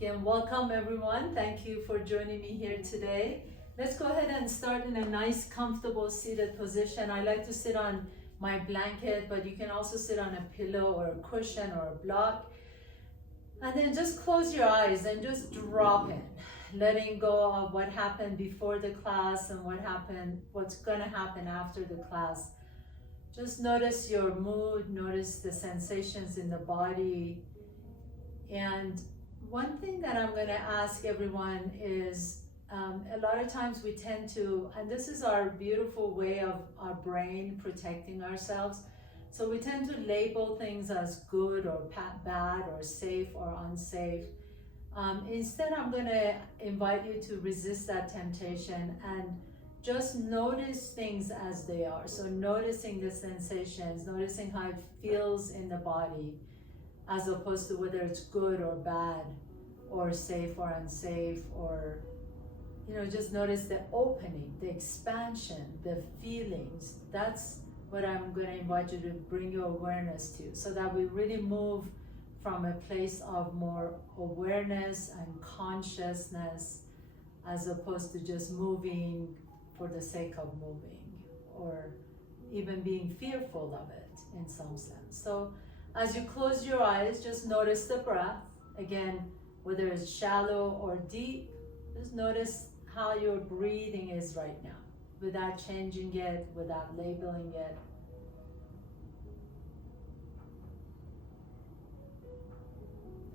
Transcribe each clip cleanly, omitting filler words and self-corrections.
Again, welcome everyone. Thank you for joining me here today. Let's go ahead and start in a nice, comfortable seated position. I like to sit on my blanket, but you can also sit on a pillow or a cushion or a block. And then just close your eyes and just drop in, letting go of what happened before the class and what's gonna happen after the class. Just notice your mood, notice the sensations in the body. And one thing that I'm gonna ask everyone is, a lot of times we tend to, and this is our beautiful way of our brain protecting ourselves, so we tend to label things as good or bad or safe or unsafe. Instead, I'm gonna invite you to resist that temptation and just notice things as they are. So noticing the sensations, noticing how it feels in the body, as opposed to whether it's good or bad, or safe or unsafe, or just notice the opening, the expansion, the feelings. That's what I'm going to invite you to bring your awareness to, so that we really move from a place of more awareness and consciousness, as opposed to just moving for the sake of moving, or even being fearful of it in some sense. So as you close your eyes, just notice the breath. Again, whether it's shallow or deep, just notice how your breathing is right now, without changing it, without labeling it.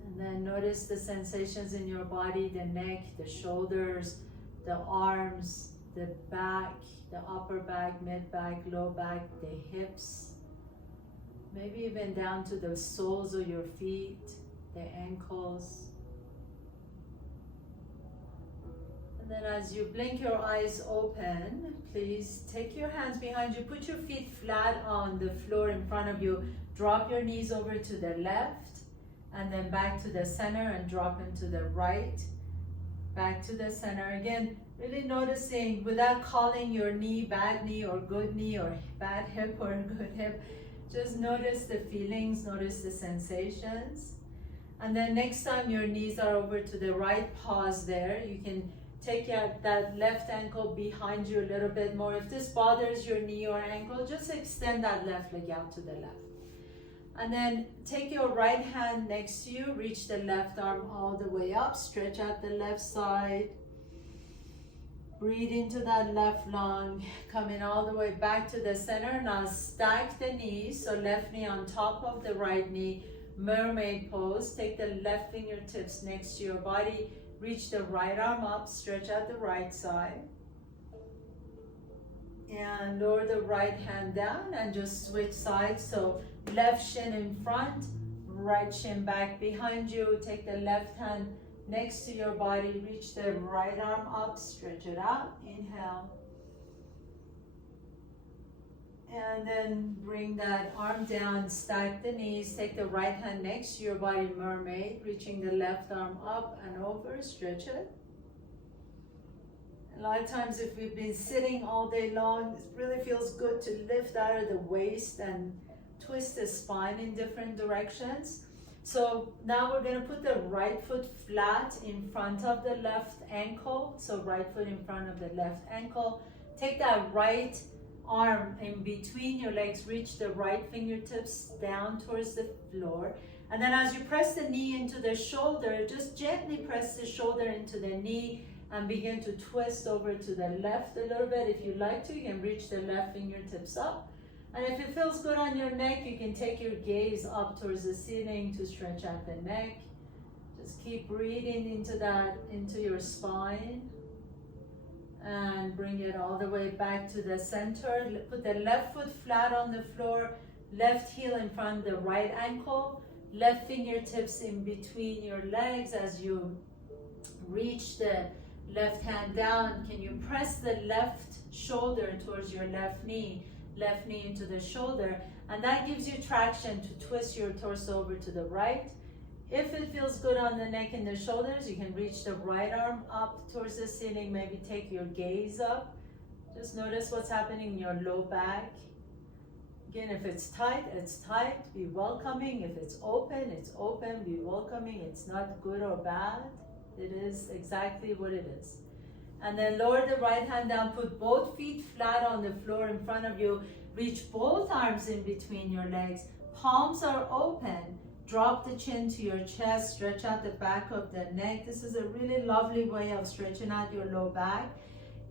And then notice the sensations in your body, the neck, the shoulders, the arms, the back, the upper back, mid back, low back, the hips, maybe even down to the soles of your feet, the ankles. And then as you blink your eyes open, please take your hands behind you, put your feet flat on the floor in front of you, drop your knees over to the left, and then back to the center and drop them to the right, back to the center. Again, really noticing, without calling your knee bad knee or good knee, or bad hip or good hip, just notice the feelings, notice the sensations. And then next time your knees are over to the right, pause there. You can take that left ankle behind you a little bit more. If this bothers your knee or ankle, just extend that left leg out to the left. And then take your right hand next to you, reach the left arm all the way up, stretch out the left side. Breathe into that left lung, coming all the way back to the center. Now stack the knees, so left knee on top of the right knee, mermaid pose. Take the left fingertips next to your body, reach the right arm up, stretch out the right side. And lower the right hand down and just switch sides. So left shin in front, right shin back behind you. Take the left hand next to your body, reach the right arm up, stretch it out, inhale. And then bring that arm down, stack the knees, take the right hand next to your body, mermaid, reaching the left arm up and over, stretch it. A lot of times if we've been sitting all day long, it really feels good to lift out of the waist and twist the spine in different directions. So now we're going to put the right foot flat in front of the left ankle. So right foot in front of the left ankle. Take that right arm in between your legs, reach the right fingertips down towards the floor. And then as you press the knee into the shoulder, just gently press the shoulder into the knee and begin to twist over to the left a little bit. If you like to, you can reach the left fingertips up. And if it feels good on your neck, you can take your gaze up towards the ceiling to stretch out the neck. Just keep breathing into that, into your spine. And bring it all the way back to the center. Put the left foot flat on the floor, left heel in front of the right ankle, left fingertips in between your legs. As you reach the left hand down, can you press the left shoulder towards your left knee into the shoulder, and that gives you traction to twist your torso over to the right. If it feels good on the neck and the shoulders, you can reach the right arm up towards the ceiling, maybe take your gaze up. Just notice what's happening in your low back. Again, if it's tight, it's tight. Be welcoming. If it's open, it's open. Be welcoming. It's not good or bad. It is exactly what it is. And then lower the right hand down. Put both feet flat on the floor in front of you. Reach both arms in between your legs. Palms are open. Drop the chin to your chest. Stretch out the back of the neck. This is a really lovely way of stretching out your low back.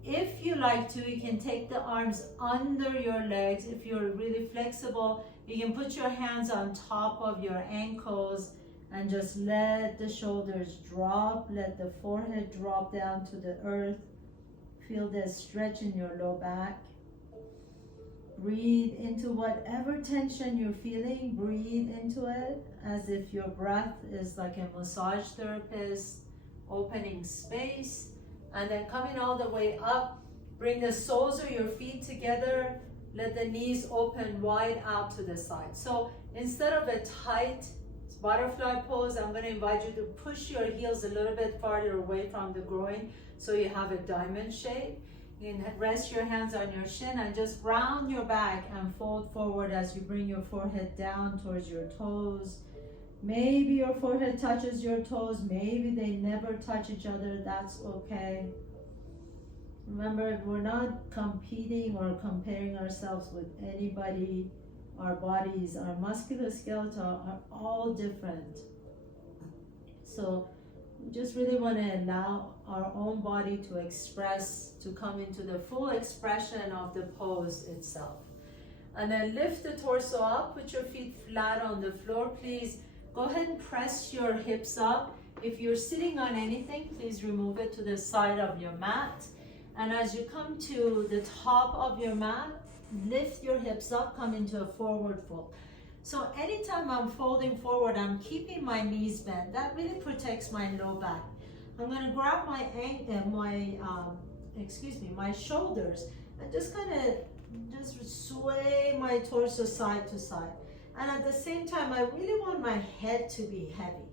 If you like to, you can take the arms under your legs. If you're really flexible, you can put your hands on top of your ankles and just let the shoulders drop. Let the forehead drop down to the earth. Feel the stretch in your low back. Breathe into whatever tension you're feeling. Breathe into it as if your breath is like a massage therapist opening space. And then coming all the way up, bring the soles of your feet together. Let the knees open wide out to the side. So instead of a tight butterfly pose, I'm going to invite you to push your heels a little bit farther away from the groin so you have a diamond shape. You can rest your hands on your shin and just round your back and fold forward as you bring your forehead down towards your toes. Maybe your forehead touches your toes, maybe they never touch each other, that's okay. Remember, we're not competing or comparing ourselves with anybody. Our bodies, our musculoskeletal are all different. So we just really want to allow our own body to express, to come into the full expression of the pose itself. And then lift the torso up, put your feet flat on the floor, please. Go ahead and press your hips up. If you're sitting on anything, please remove it to the side of your mat. And as you come to the top of your mat, lift your hips up, come into a forward fold. So anytime I'm folding forward, I'm keeping my knees bent. That really protects my low back. I'm going to grab my shoulders and just kind of just sway my torso side to side. And at the same time, I really want my head to be heavy.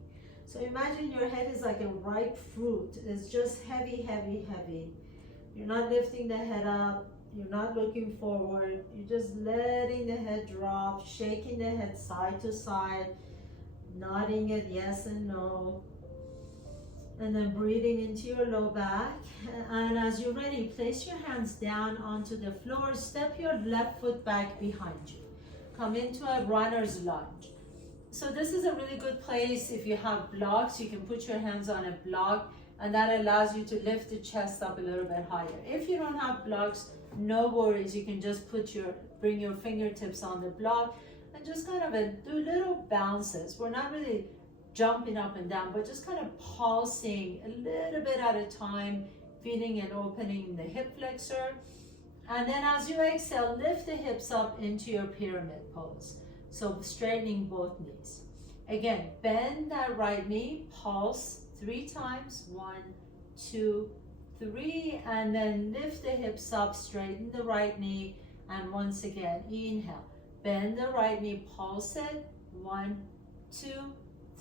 So imagine your head is like a ripe fruit. It's just heavy, heavy, heavy. You're not lifting the head up. You're not looking forward. You're just letting the head drop, shaking the head side to side, nodding it yes and no. And then breathing into your low back. And as you're ready, place your hands down onto the floor. Step your left foot back behind you. Come into a runner's lunge. So this is a really good place. If you have blocks, you can put your hands on a block, and that allows you to lift the chest up a little bit higher. If you don't have blocks, no worries. You can just bring your fingertips on the block and just kind of do little bounces. We're not really jumping up and down, but just kind of pulsing a little bit at a time, feeling and opening the hip flexor. And then as you exhale, lift the hips up into your pyramid pose. So straightening both knees. Again, bend that right knee, pulse 3 times, 1, 2, 3, and then lift the hips up, straighten the right knee, and once again, inhale. Bend the right knee, pulse it, 1, 2,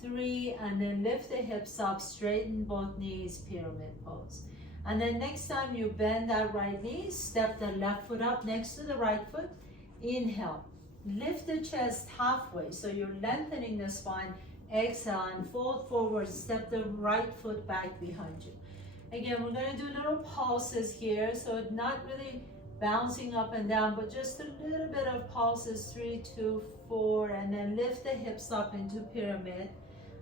3, and then lift the hips up, straighten both knees, pyramid pose. And then next time you bend that right knee, step the left foot up next to the right foot. Inhale. Lift the chest halfway, so you're lengthening the spine. Exhale and fold forward. Step the right foot back behind you. Again, we're going to do little pulses here, so not really bouncing up and down, but just a little bit of pulses. 3, 2, 4, and then lift the hips up into pyramid.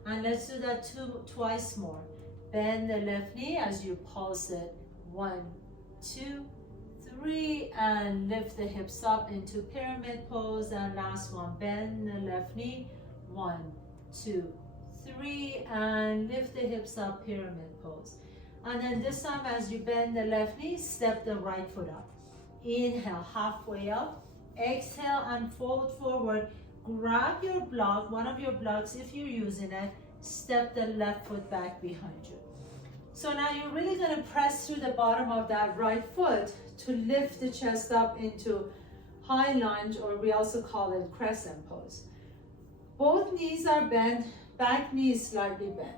And let's do that twice more. Bend the left knee as you pulse it. 1, 2, 3, and lift the hips up into pyramid pose. And last one, bend the left knee. 1, 2, 3, and lift the hips up, pyramid pose. And then this time as you bend the left knee, step the right foot up. Inhale, halfway up. Exhale and fold forward. Grab your block, one of your blocks if you're using it. Step the left foot back behind you. So now you're really going to press through the bottom of that right foot to lift the chest up into high lunge, or we also call it crescent pose. Both knees are bent, back knee is slightly bent.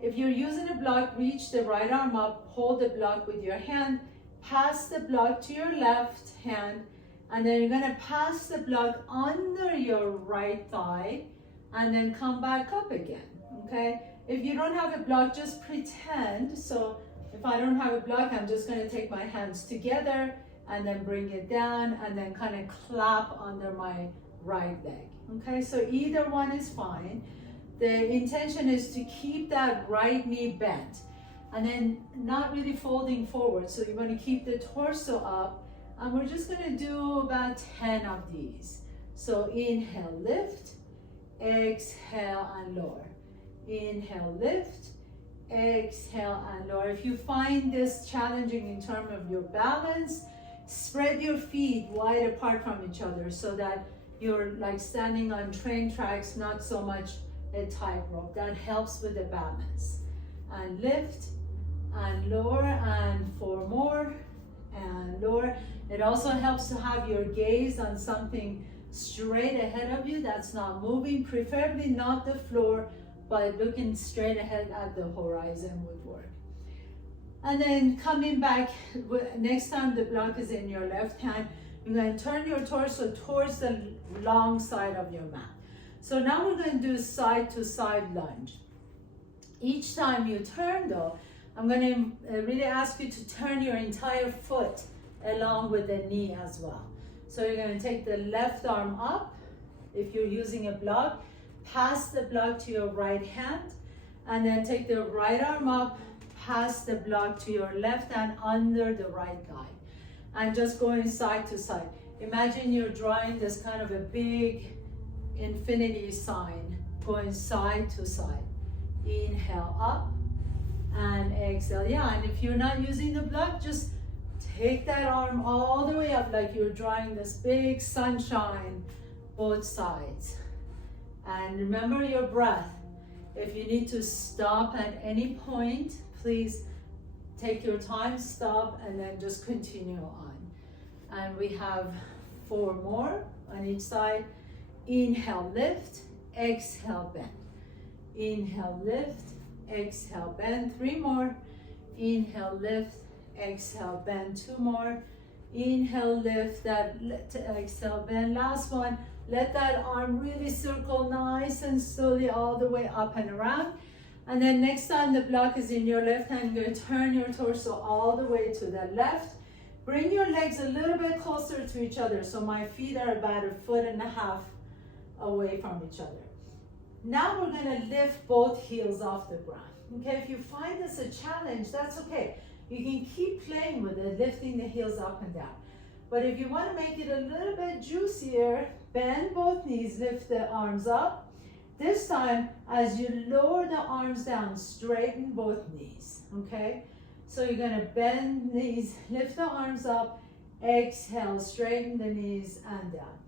If you're using a block, reach the right arm up, hold the block with your hand, pass the block to your left hand, And then you're gonna pass the block under your right thigh and then come back up again, okay? If you don't have a block, just pretend. So if I don't have a block, I'm just gonna take my hands together and then bring it down and then kind of clap under my right leg, okay? So either one is fine. The intention is to keep that right knee bent and then not really folding forward. So you want to keep the torso up, and we're just going to do about 10 of these. So inhale, lift, exhale and lower. Inhale, lift, exhale and lower. If you find this challenging in terms of your balance, spread your feet wide apart from each other so that you're like standing on train tracks, not so much a tightrope. That helps with the balance. And lift and lower, and 4 more and lower. It also helps to have your gaze on something straight ahead of you that's not moving, preferably not the floor, but looking straight ahead at the horizon would work. And then coming back, next time the block is in your left hand, you're going to turn your torso towards the long side of your mat. So now we're going to do side to side lunge. Each time you turn though, I'm going to really ask you to turn your entire foot along with the knee as well. So you're going to take the left arm up. If you're using a block, pass the block to your right hand, and then take the right arm up, pass the block to your left hand under the right thigh, and just going side to side. Imagine you're drawing this kind of a big infinity sign going side to side. Inhale up and exhale. Yeah, and if you're not using the block, just take that arm all the way up like you're drawing this big sunshine both sides. And remember your breath. If you need to stop at any point, please take your time, stop, and then just continue on. And we have 4 more on each side. Inhale, lift, exhale, bend. Inhale, lift, exhale, bend. 3 more. Inhale, lift, exhale, bend. 2 more. Inhale, lift, exhale, bend. Last one. Let that arm really circle nice and slowly all the way up and around. And then next time the block is in your left hand, you're going to turn your torso all the way to the left. Bring your legs a little bit closer to each other. So my feet are about 1.5 feet away from each other. Now we're going to lift both heels off the ground. Okay, if you find this a challenge, that's okay. You can keep playing with it, lifting the heels up and down. But if you want to make it a little bit juicier, bend both knees, lift the arms up. This time, as you lower the arms down, straighten both knees, okay? So you're gonna bend knees, lift the arms up, exhale, straighten the knees and down.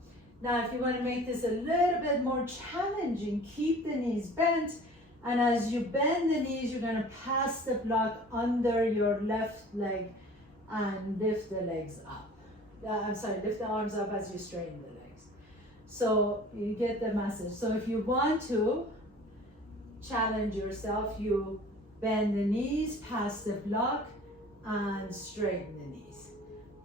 Now, if you wanna make this a little bit more challenging, keep the knees bent, and as you bend the knees, you're gonna pass the block under your left leg and lift the legs up. Lift the arms up as you straighten the legs. So you get the message. So if you want to challenge yourself, you bend the knees, pass the block, and straighten the knees.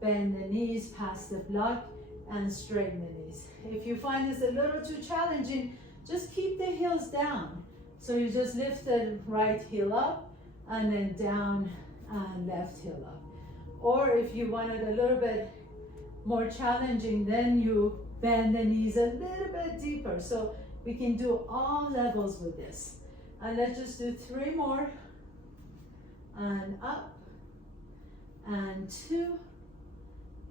Bend the knees, pass the block, and straighten the knees. If you find this a little too challenging, just keep the heels down. So you just lift the right heel up, and then down and left heel up. Or if you want it a little bit more challenging, then you bend the knees a little bit deeper. So we can do all levels with this. And let's just do 3 more. And up, and 2,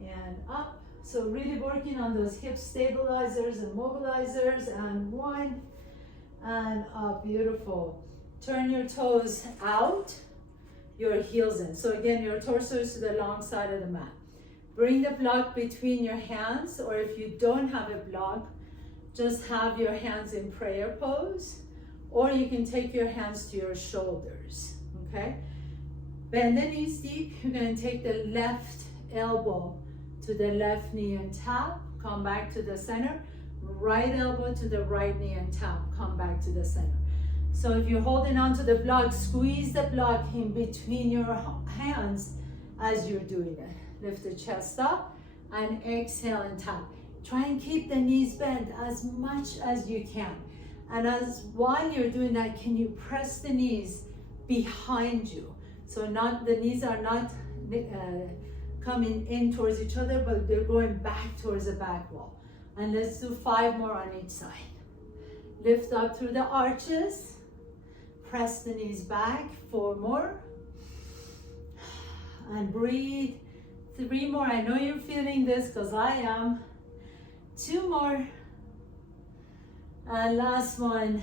and up. So really working on those hip stabilizers and mobilizers, and 1, and up, beautiful. Turn your toes out, your heels in. So again, your torso is to the long side of the mat. Bring the block between your hands, or if you don't have a block, just have your hands in prayer pose, or you can take your hands to your shoulders, okay? Bend the knees deep. You're going to take the left elbow to the left knee and tap. Come back to the center. Right elbow to the right knee and tap. Come back to the center. So if you're holding on to the block, squeeze the block in between your hands as you're doing it. Lift the chest up and exhale and tap. Try and keep the knees bent as much as you can. And while you're doing that, can you press the knees behind you? So the knees are not coming in towards each other, but they're going back towards the back wall. And let's do 5 more on each side. Lift up through the arches. Press the knees back. 4 more. And breathe. 3 more. I know you're feeling this because I am. 2 more. And last one.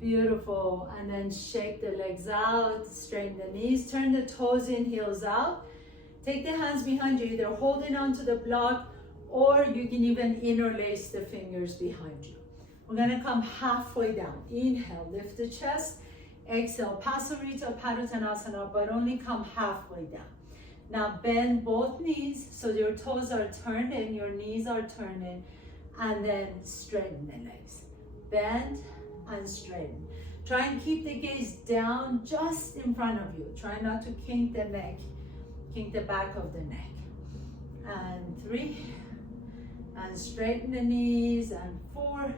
Beautiful. And then shake the legs out. Straighten the knees. Turn the toes in, heels out. Take the hands behind you, either holding onto the block or you can even interlace the fingers behind you. We're gonna come halfway down. Inhale, lift the chest. Exhale, Pasarita Padottanasana, but only come halfway down. Now bend both knees so your toes are turned in, your knees are turned in, and then straighten the legs. Bend and straighten. Try and keep the gaze down just in front of you. Try not to kink the neck, kink the back of the neck. And 3, and straighten the knees, and 4,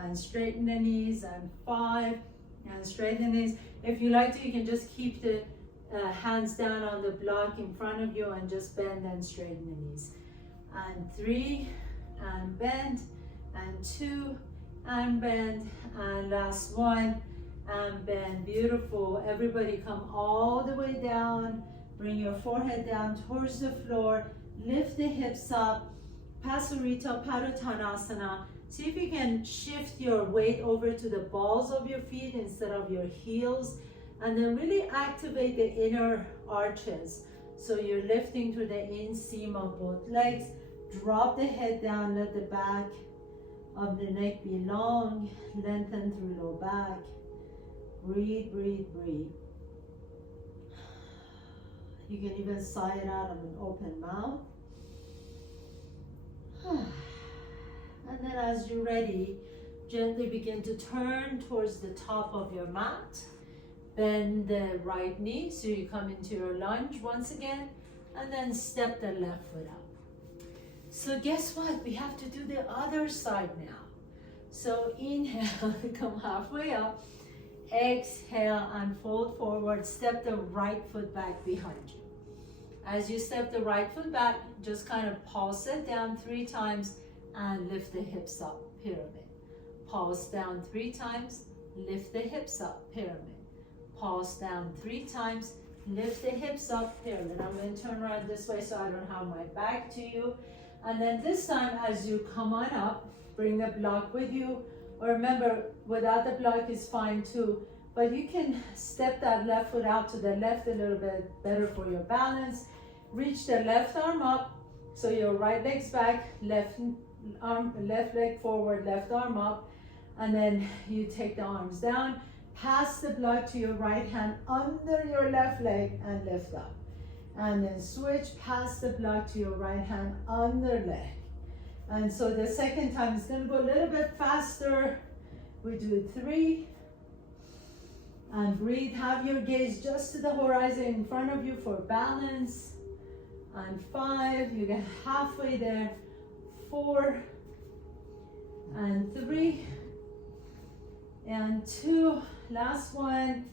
and straighten the knees, and 5, and straighten the knees. If you like to, you can just keep the hands down on the block in front of you and just bend and straighten the knees. And 3, and bend, and 2, and bend, and last one, and bend. Beautiful. Everybody come all the way down. Bring your forehead down towards the floor. Lift the hips up. Pasarita Padottanasana. See if you can shift your weight over to the balls of your feet instead of your heels. And then really activate the inner arches. So you're lifting through the inseam of both legs. Drop the head down. Let the back of the neck be long. Lengthen through low back. Breathe, breathe, breathe. You can even sigh it out of an open mouth. And then as you're ready, gently begin to turn towards the top of your mat. Bend the right knee so you come into your lunge once again, and then step the left foot up. So guess what? We have to do the other side now. So inhale, come halfway up. Exhale and fold forward. Step the right foot back behind you. As you step the right foot back, just kind of pulse it down 3 times and lift the hips up, pyramid. Pulse down 3 times, lift the hips up, pyramid. Pulse down 3 times, lift the hips up, pyramid. I'm going to turn around this way so I don't have my back to you. And then this time as you come on up, bring the block with you. Or remember, without the block is fine too. But you can step that left foot out to the left a little bit better for your balance. Reach the left arm up, so your right leg's back, left leg forward, left arm up, and then you take the arms down, pass the block to your right hand under your left leg and lift up. And then switch, pass the block to your right hand under leg. And so the second time it's gonna go a little bit faster. We do 3, and breathe. Have your gaze just to the horizon in front of you for balance. And 5, you get halfway there. 4, and 3, and 2, last one,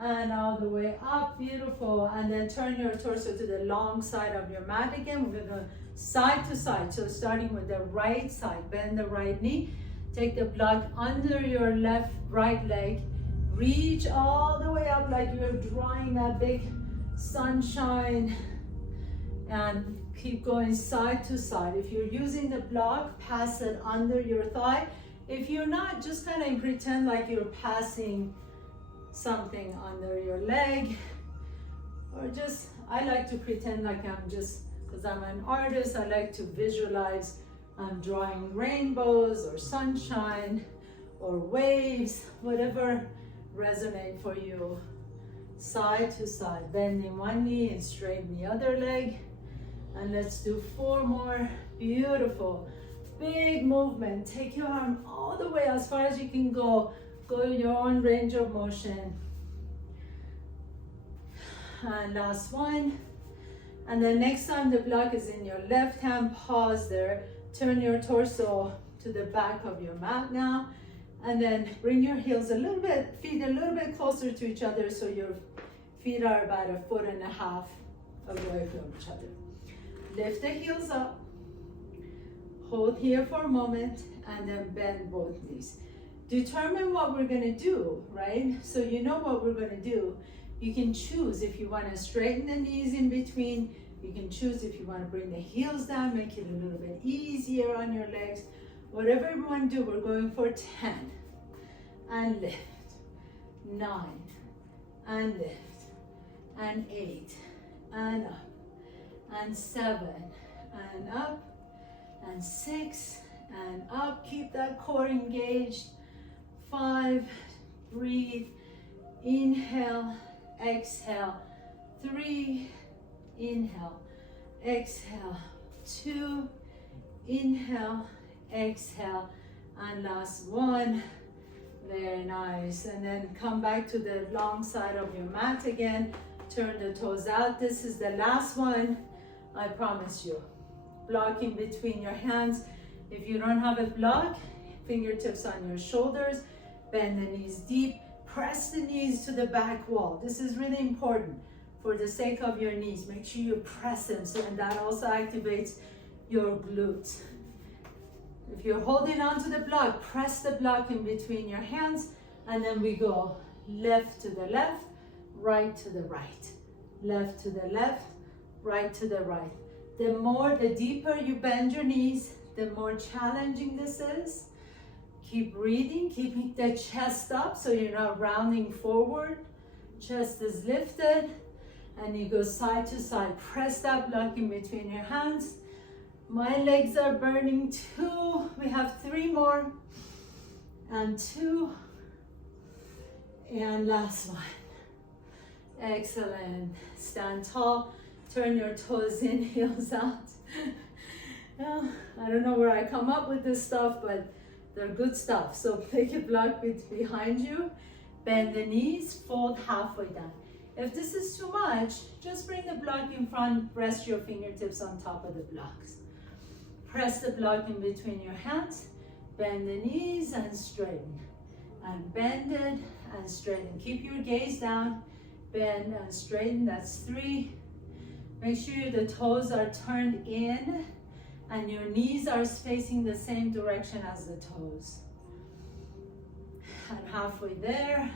and all the way up. Beautiful. And then turn your torso to the long side of your mat again. We're gonna side to side. So starting with the right side, bend the right knee, take the block under your right leg, reach all the way up like you're drawing that big sunshine, and keep going side to side. If you're using the block, pass it under your thigh. If you're not, just kind of pretend like you're passing something under your leg, or just, I like to pretend like I'm just, because I'm an artist, I like to visualize I'm drawing rainbows or sunshine or waves, whatever resonate for you. Side to side, bending one knee and straighten the other leg. And let's do 4 more. Beautiful. Big movement. Take your arm all the way as far as you can go. Go in your own range of motion. And last one. And then next time the block is in your left hand, pause there. Turn your torso to the back of your mat now. And then bring your heels a little bit, feet a little bit closer to each other so your feet are about 1.5 feet away from each other. Lift the heels up. Hold here for a moment and then bend both knees. Determine what we're gonna do, right? So you know what we're gonna do. You can choose if you wanna straighten the knees in between. You can choose if you wanna bring the heels down, make it a little bit easier on your legs. Whatever you wanna do, we're going for 10. And lift. 9. And lift. And 8. And up. And 7. And up. And 6. And up. Keep that core engaged. 5. Breathe. Inhale. Exhale. 3. Inhale. Exhale. 2. Inhale. Exhale. And last 1. Very nice. And then come back to the long side of your mat again. Turn the toes out. This is the last one. I promise you. Block in between your hands. If you don't have a block, fingertips on your shoulders. Bend the knees deep. Press the knees to the back wall. This is really important for the sake of your knees. Make sure you press them, and that also activates your glutes. If you're holding on to the block, press the block in between your hands, and then we go left to the left, right to the right. Left to the left, right to the right. The deeper you bend your knees, the more challenging this is. Keep breathing, keeping the chest up so you're not rounding forward. Chest is lifted, and you go side to side. Press that block in between your hands. My legs are burning 2. We have 3 more. And 2. And last one. Excellent. Stand tall. Turn your toes in, heels out. I don't know where I come up with this stuff, but they're good stuff. So take a block behind you. Bend the knees. Fold halfway down. If this is too much, just bring the block in front. Rest your fingertips on top of the blocks. Press the block in between your hands, bend the knees and straighten. And bend it and straighten. Keep your gaze down, bend and straighten. That's 3. Make sure the toes are turned in and your knees are facing the same direction as the toes. And halfway there.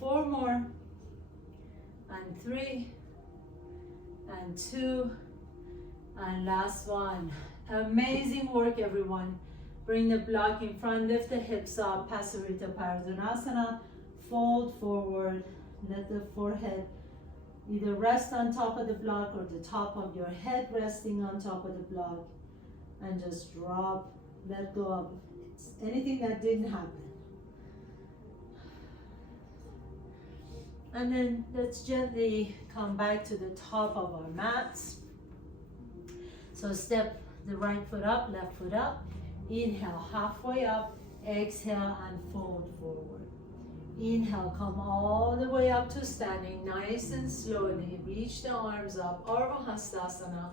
4 more. And 3. And 2. And last one. Amazing work, everyone. Bring the block in front, lift the hips up, Pasavrita Paradhanasana. Fold forward, let the forehead either rest on top of the block or the top of your head resting on top of the block. And just drop, let go of anything that didn't happen. And then let's gently come back to the top of our mats. So step the right foot up, left foot up. Inhale, halfway up. Exhale and fold forward. Inhale, come all the way up to standing, nice and slowly. Reach the arms up, Ardha Hastasana.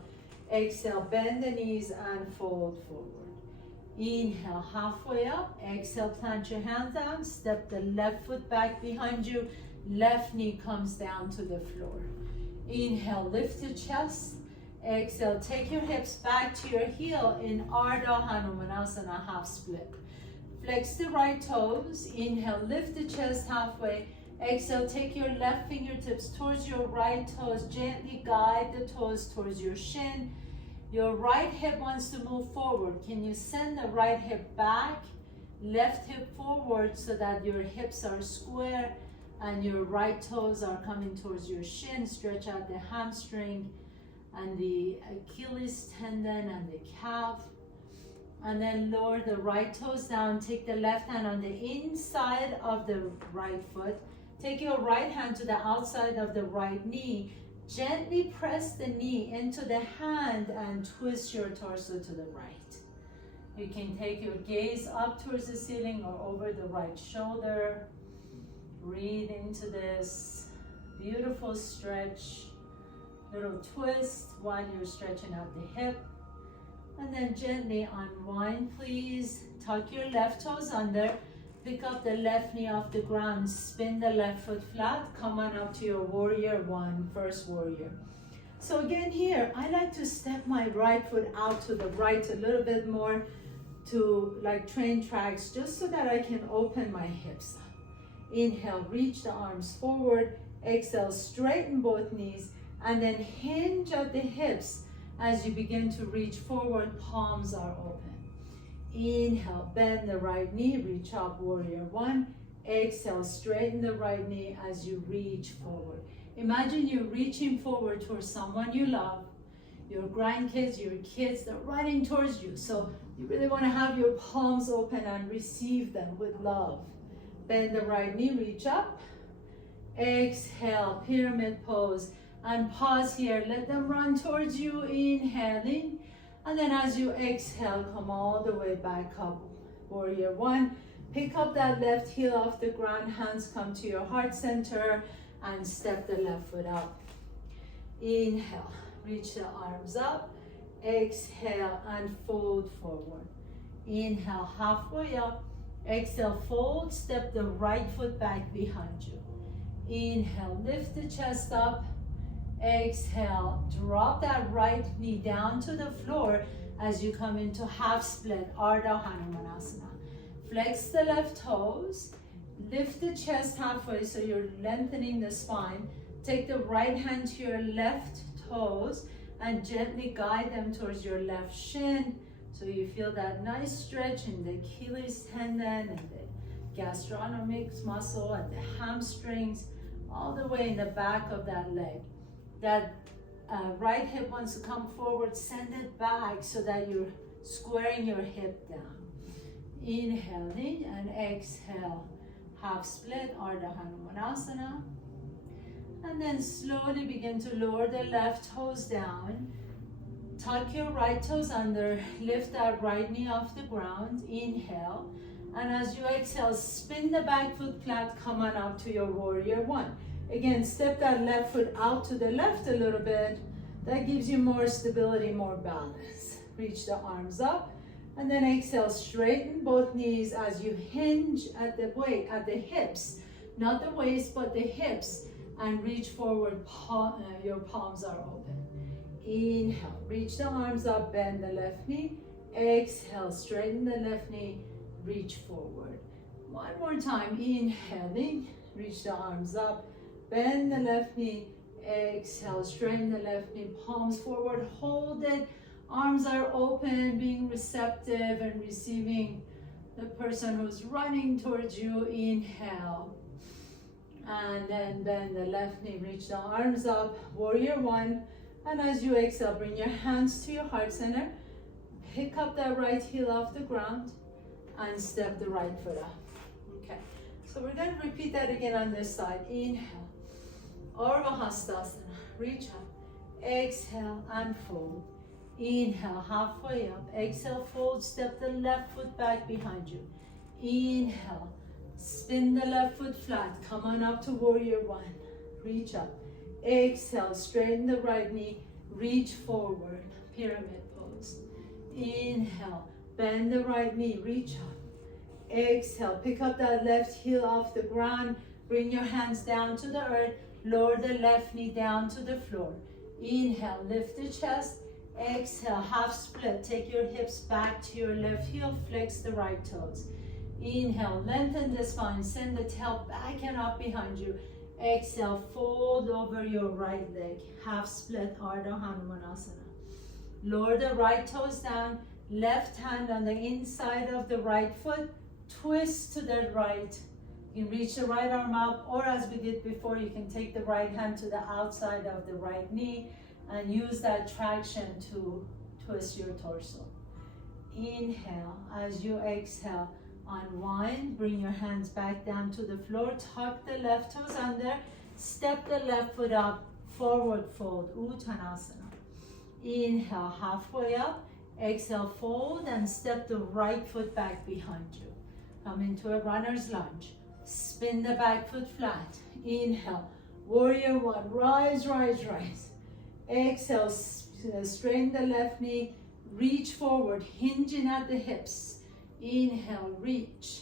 Exhale, bend the knees and fold forward. Inhale, halfway up. Exhale, plant your hands down. Step the left foot back behind you. Left knee comes down to the floor. Inhale, lift the chest. Exhale, take your hips back to your heel in Ardha Hanumanasana, half split. Flex the right toes. Inhale, lift the chest halfway. Exhale, take your left fingertips towards your right toes. Gently guide the toes towards your shin. Your right hip wants to move forward. Can you send the right hip back? Left hip forward so that your hips are square and your right toes are coming towards your shin. Stretch out the hamstring and the Achilles tendon and the calf. And then lower the right toes down. Take the left hand on the inside of the right foot. Take your right hand to the outside of the right knee. Gently press the knee into the hand and twist your torso to the right. You can take your gaze up towards the ceiling or over the right shoulder. Breathe into this beautiful stretch. Little twist while you're stretching out the hip. And then gently unwind, please. Tuck your left toes under. Pick up the left knee off the ground. Spin the left foot flat. Come on up to your warrior one, first warrior. So again here, I like to step my right foot out to the right a little bit more to like train tracks, just so that I can open my hips up. Inhale, reach the arms forward. Exhale, straighten both knees. And then hinge at the hips as you begin to reach forward, palms are open. Inhale, bend the right knee, reach up, warrior one. Exhale, straighten the right knee as you reach forward. Imagine you reaching forward towards someone you love, your grandkids, your kids, they're running towards you. So you really want to have your palms open and receive them with love. Bend the right knee, reach up. Exhale, pyramid pose. And pause here, let them run towards you, inhaling. And then as you exhale, come all the way back up. Warrior one, pick up that left heel off the ground, hands come to your heart center, and step the left foot up. Inhale, reach the arms up. Exhale and fold forward. Inhale, halfway up. Exhale, fold, step the right foot back behind you. Inhale, lift the chest up. Exhale, drop that right knee down to the floor as you come into half split, Ardha Hanumanasana. Flex the left toes, lift the chest halfway so you're lengthening the spine. Take the right hand to your left toes and gently guide them towards your left shin so you feel that nice stretch in the Achilles tendon and the gastrocnemic muscle and the hamstrings, all the way in the back of that leg. That right hip wants to come forward, send it back so that you're squaring your hip down. Inhaling and exhale, half split, Ardha Hanumanasana. And then slowly begin to lower the left toes down. Tuck your right toes under, lift that right knee off the ground, inhale. And as you exhale, spin the back foot flat, come on up to your warrior one. Again, step that left foot out to the left a little bit. That gives you more stability, more balance. Reach the arms up, and then exhale, straighten both knees as you hinge at the hips, not the waist, but the hips, and reach forward, your palms are open. Inhale, reach the arms up, bend the left knee. Exhale, straighten the left knee, reach forward. One more time, inhaling, reach the arms up, bend the left knee, exhale, straighten the left knee, palms forward, hold it, arms are open, being receptive and receiving the person who's running towards you, inhale. And then bend the left knee, reach the arms up, warrior one. And as you exhale, bring your hands to your heart center, pick up that right heel off the ground, and step the right foot up. Okay, so we're going to repeat that again on this side. Inhale. Urdhva Hastasana, reach up, exhale and fold. Inhale, halfway up, exhale, fold, step the left foot back behind you. Inhale, spin the left foot flat, come on up to warrior one, reach up. Exhale, straighten the right knee, reach forward, pyramid pose. Inhale, bend the right knee, reach up. Exhale, pick up that left heel off the ground, bring your hands down to the earth. Lower the left knee down to the floor. Inhale, lift the chest. Exhale, half split. Take your hips back to your left heel. Flex the right toes. Inhale, lengthen the spine. Send the tail back and up behind you. Exhale, fold over your right leg. Half split, Ardha Hanumanasana. Lower the right toes down. Left hand on the inside of the right foot. Twist to the right. You can reach the right arm up, or as we did before, you can take the right hand to the outside of the right knee and use that traction to twist your torso. Inhale, as you exhale, unwind, bring your hands back down to the floor, tuck the left toes under, step the left foot up, forward fold, Uttanasana. Inhale, halfway up, exhale, fold, and step the right foot back behind you. Come into a runner's lunge. Spin the back foot flat. Inhale, warrior one, rise, rise, rise. Exhale, straighten the left knee, reach forward, hinging at the hips. Inhale, reach.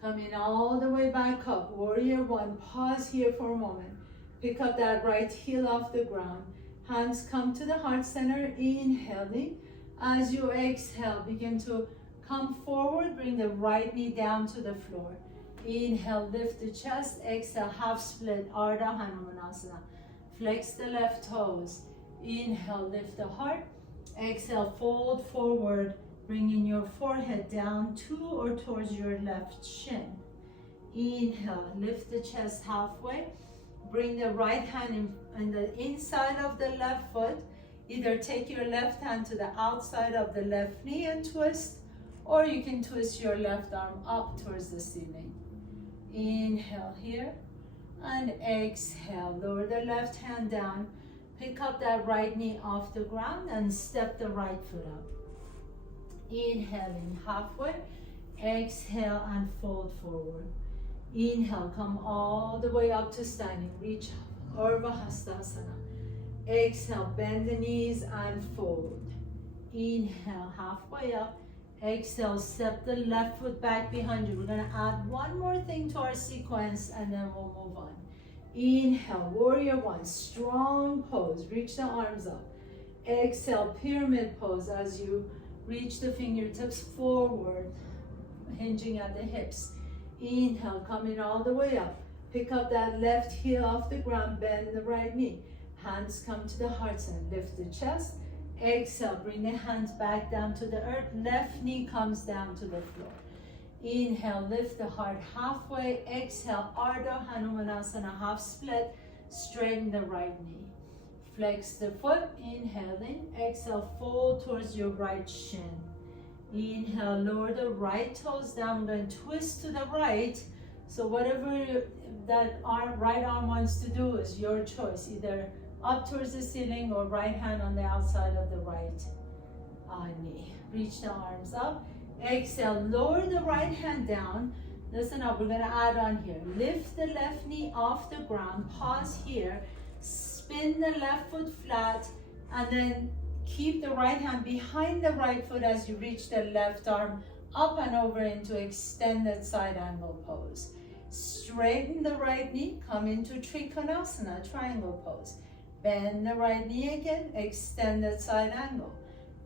Coming all the way back up. Warrior one, pause here for a moment. Pick up that right heel off the ground. Hands come to the heart center, inhaling. As you exhale, begin to come forward, bring the right knee down to the floor. Inhale, lift the chest. Exhale, half split, Ardha Hanumanasana. Flex the left toes. Inhale, lift the heart. Exhale, fold forward, bringing your forehead down to or towards your left shin. Inhale, lift the chest halfway. Bring the right hand in the inside of the left foot. Either take your left hand to the outside of the left knee and twist, or you can twist your left arm up towards the ceiling. Inhale here, and exhale. Lower the left hand down. Pick up that right knee off the ground and step the right foot up. Inhaling halfway. Exhale and fold forward. Inhale, come all the way up to standing. Reach up, Urdhva Hastasana. Exhale, bend the knees and fold. Inhale, halfway up. Exhale, step the left foot back behind you. We're gonna add one more thing to our sequence and then we'll move on. Inhale, warrior one, strong pose. Reach the arms up. Exhale, pyramid pose as you reach the fingertips forward, hinging at the hips. Inhale, coming all the way up. Pick up that left heel off the ground, bend the right knee. Hands come to the heart center, lift the chest. Exhale, bring the hands back down to the earth. Left knee comes down to the floor. Inhale, lift the heart halfway. Exhale, Ardha Hanumanasana, half split. Straighten the right knee. Flex the foot, inhaling. Exhale, fold towards your right shin. Inhale, lower the right toes down, then twist to the right. So whatever that right arm wants to do is your choice, either up towards the ceiling or right hand on the outside of the right knee. Reach the arms up. Exhale, lower the right hand down. Listen up, we're gonna add on here. Lift the left knee off the ground, pause here, spin the left foot flat, and then keep the right hand behind the right foot as you reach the left arm up and over into extended side angle pose. Straighten the right knee, come into Trikonasana, triangle pose. Bend the right knee again, extended side angle.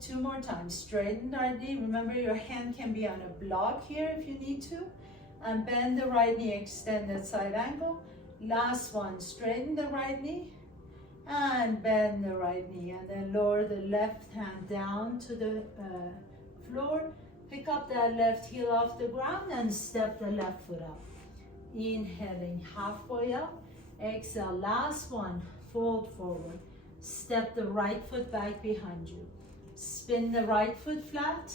Two more times, straighten the right knee. Remember your hand can be on a block here if you need to. And bend the right knee, extended side angle. Last one, straighten the right knee and bend the right knee. And then lower the left hand down to the floor. Pick up that left heel off the ground and step the left foot up. Inhaling halfway up. Exhale, last one, fold forward. Step the right foot back behind you. Spin the right foot flat.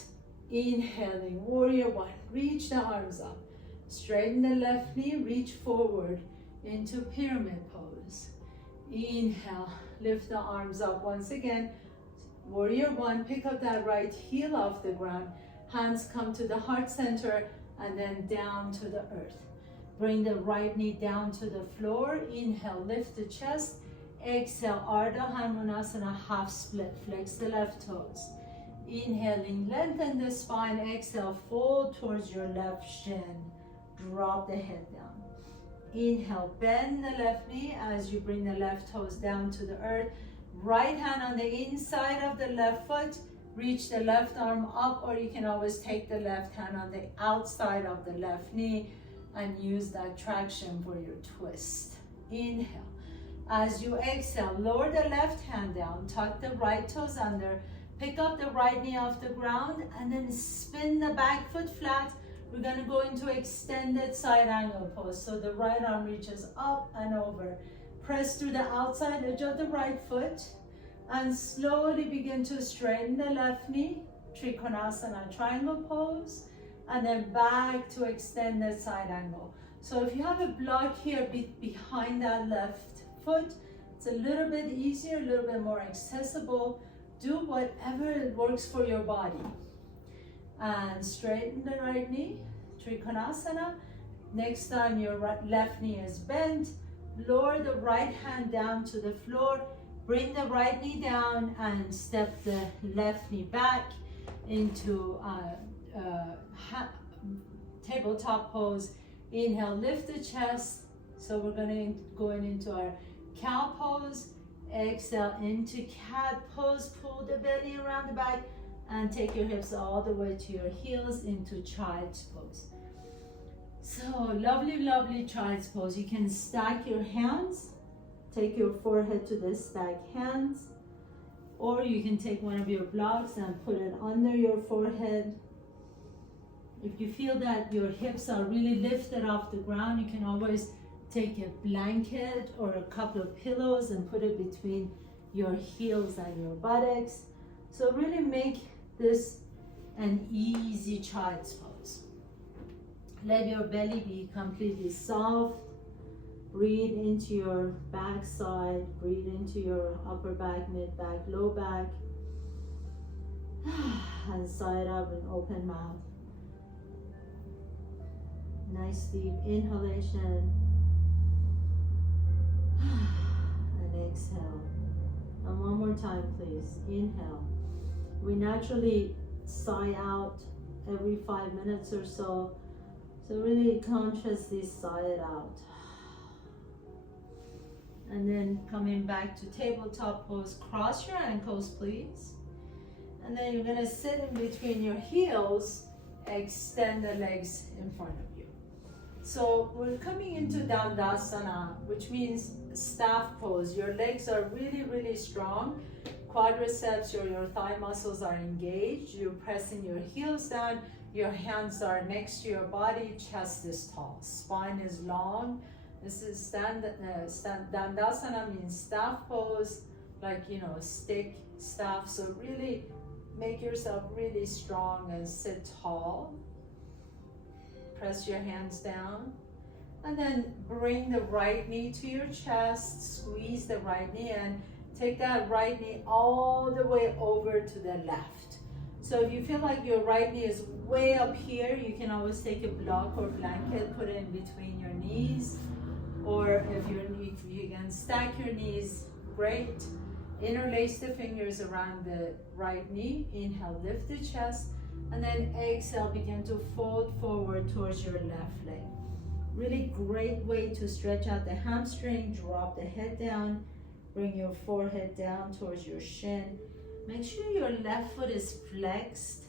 Inhaling, warrior one. Reach the arms up. Straighten the left knee, reach forward into pyramid pose. Inhale, lift the arms up once again. Warrior one, pick up that right heel off the ground. Hands come to the heart center and then down to the earth. Bring the right knee down to the floor. Inhale, lift the chest. Exhale, Ardha Hanumanasana, half split. Flex the left toes. Inhaling, lengthen the spine. Exhale, fold towards your left shin. Drop the head down. Inhale, bend the left knee as you bring the left toes down to the earth. Right hand on the inside of the left foot. Reach the left arm up, or you can always take the left hand on the outside of the left knee and use that traction for your twist. Inhale. As you exhale, lower the left hand down, tuck the right toes under, pick up the right knee off the ground, and then spin the back foot flat. We're gonna go into extended side angle pose. So the right arm reaches up and over. Press through the outside edge of the right foot and slowly begin to straighten the left knee, Trikonasana, triangle pose, and then back to extended side angle. So if you have a block here behind that left foot, it's a little bit easier, a little bit more accessible. Do whatever works for your body. And straighten the right knee, Trikonasana. Next time your left knee is bent, lower the right hand down to the floor. Bring the right knee down and step the left knee back into tabletop pose. Inhale, lift the chest. So we're going into our cow pose. Exhale into cat pose. Pull the belly around the back and take your hips all the way to your heels into child's pose. So lovely, lovely child's pose. You can stack your hands. Take your forehead to the stacked hands. Or you can take one of your blocks and put it under your forehead. If you feel that your hips are really lifted off the ground, you can always take a blanket or a couple of pillows and put it between your heels and your buttocks. So really make this an easy child's pose. Let your belly be completely soft. Breathe into your back side. Breathe into your upper back, mid back, low back. And side up and open mouth. Nice deep inhalation. And exhale. And one more time, please. Inhale. We naturally sigh out every 5 minutes or so. So really consciously sigh it out. And then coming back to tabletop pose, cross your ankles, please. And then you're gonna sit in between your heels, extend the legs in front of you. So we're coming into Dandasana, which means staff pose. Your legs are really, really strong. Quadriceps or your thigh muscles are engaged. You're pressing your heels down. Your hands are next to your body. Chest is tall. Spine is long. This is Dandasana means staff pose, like, stick, staff. So really make yourself really strong and sit tall. Press your hands down. And then bring the right knee to your chest. Squeeze the right knee and take that right knee all the way over to the left. So if you feel like your right knee is way up here, you can always take a block or blanket, put it in between your knees. Or if you can stack your knees, great. Interlace the fingers around the right knee. Inhale, lift the chest. And then exhale, begin to fold forward towards your left leg. Really great way to stretch out the hamstring. Drop the head down. Bring your forehead down towards your shin. Make sure your left foot is flexed.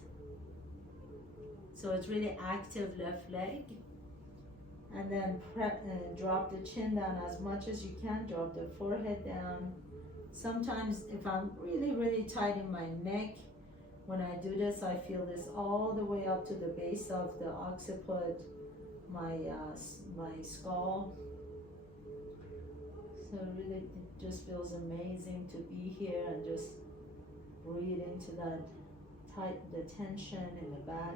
So it's really active left leg. And then drop the chin down as much as you can. Drop the forehead down. Sometimes if I'm really, really tight in my neck, when I do this, I feel this all the way up to the base of the occiput, my skull. So really, it just feels amazing to be here and just breathe into that the tension in the back.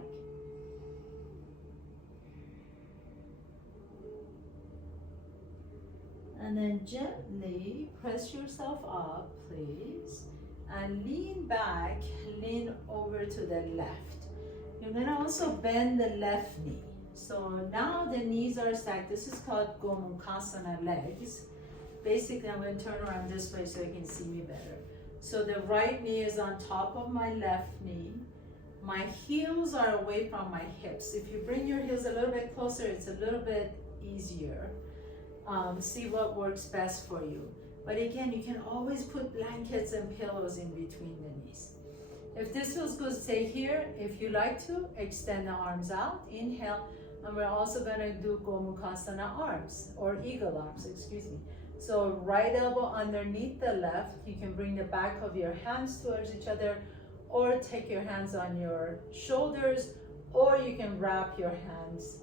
And then gently press yourself up, please. And lean back, lean over to the left. You're gonna also bend the left knee. So now the knees are stacked. This is called Gomukhasana legs. Basically, I'm gonna turn around this way so you can see me better. So the right knee is on top of my left knee. My heels are away from my hips. If you bring your heels a little bit closer, it's a little bit easier. See what works best for you. But again, you can always put blankets and pillows in between the knees. If this feels good, stay here. If you like to, extend the arms out. Inhale. And we're also gonna do Gomukhasana arms, or eagle arms, excuse me. So right elbow underneath the left. You can bring the back of your hands towards each other, or take your hands on your shoulders, or you can wrap your hands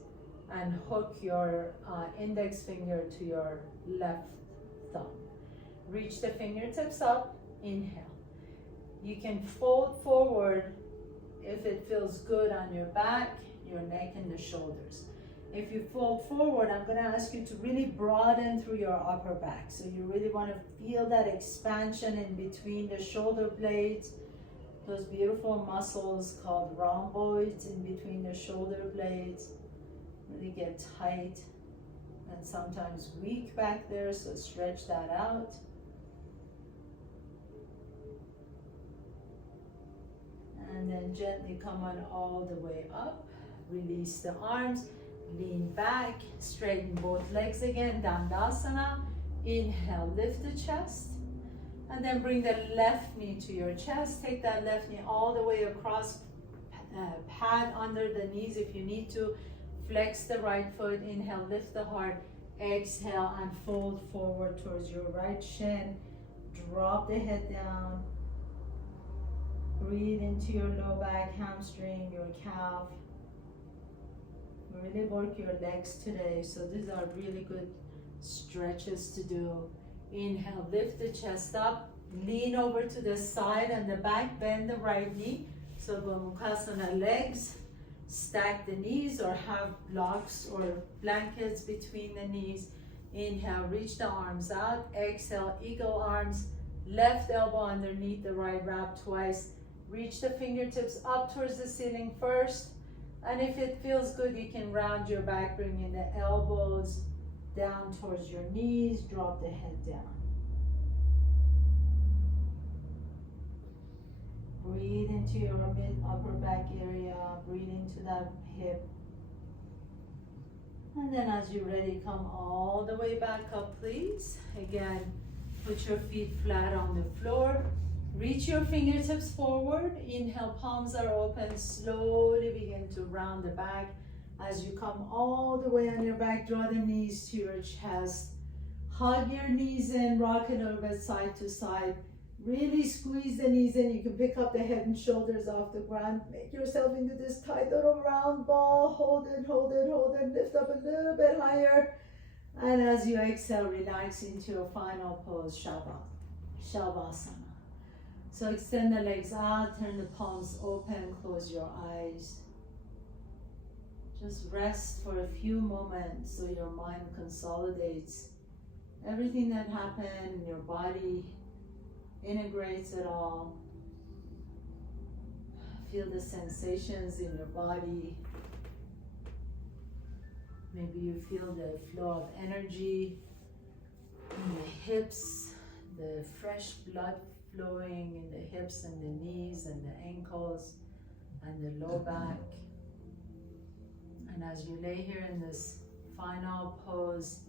and hook your index finger to your left thumb. Reach the fingertips up, inhale. You can fold forward if it feels good on your back, your neck, and the shoulders. If you fold forward, I'm gonna ask you to really broaden through your upper back. So you really wanna feel that expansion in between the shoulder blades, those beautiful muscles called rhomboids in between the shoulder blades. Really get tight and sometimes weak back there, so stretch that out. And then gently come on all the way up. Release the arms, lean back, straighten both legs again, Dandasana. Inhale, lift the chest. And then bring the left knee to your chest. Take that left knee all the way across, pad under the knees if you need to. Flex the right foot, inhale, lift the heart. Exhale and fold forward towards your right shin. Drop the head down. Breathe into your low back, hamstring, your calf. Really work your legs today. So these are really good stretches to do. Inhale, lift the chest up. Lean over to the side and the back. Bend the right knee. So Gomukhasana legs. Stack the knees or have blocks or blankets between the knees. Inhale, reach the arms out. Exhale, eagle arms. Left elbow underneath the right wrap twice. Reach the fingertips up towards the ceiling first. And if it feels good, you can round your back, bringing the elbows down towards your knees. Drop the head down. Breathe into your mid-upper back area. Breathe into that hip. And then as you're ready, come all the way back up, please. Again, put your feet flat on the floor. Reach your fingertips forward. Inhale, palms are open. Slowly begin to round the back. As you come all the way on your back, draw the knees to your chest. Hug your knees in, rock it over side to side. Really squeeze the knees in. You can pick up the head and shoulders off the ground. Make yourself into this tight little round ball. Hold it, hold it, hold it. Lift up a little bit higher. And as you exhale, relax into your final pose, Shavasana. So extend the legs out, turn the palms open, close your eyes. Just rest for a few moments so your mind consolidates everything that happened in your body. Integrates it all. Feel the sensations in your body. Maybe you feel the flow of energy in the hips, the fresh blood flowing in the hips and the knees and the ankles and the low back. And as you lay here in this final pose,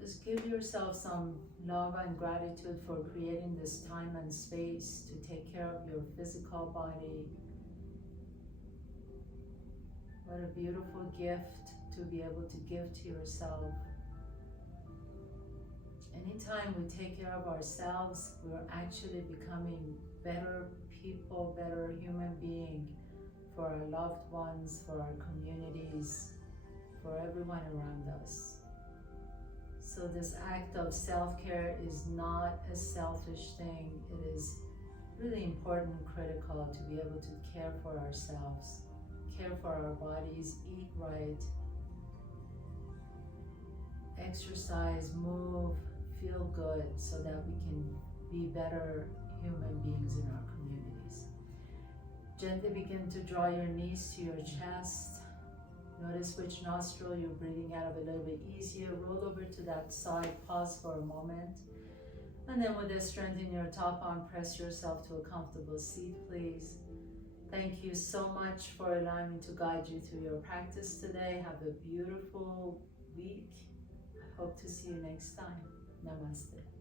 just give yourself some love and gratitude for creating this time and space to take care of your physical body. What a beautiful gift to be able to give to yourself. Anytime we take care of ourselves, we're actually becoming better people, better human beings for our loved ones, for our communities, for everyone around us. So this act of self-care is not a selfish thing. It is really important and critical to be able to care for ourselves, care for our bodies, eat right, exercise, move, feel good so that we can be better human beings in our communities. Gently begin to draw your knees to your chest. Notice which nostril you're breathing out of a little bit easier. Roll over to that side, pause for a moment. And then with the strength in your top arm, press yourself to a comfortable seat, please. Thank you so much for allowing me to guide you through your practice today. Have a beautiful week. I hope to see you next time. Namaste.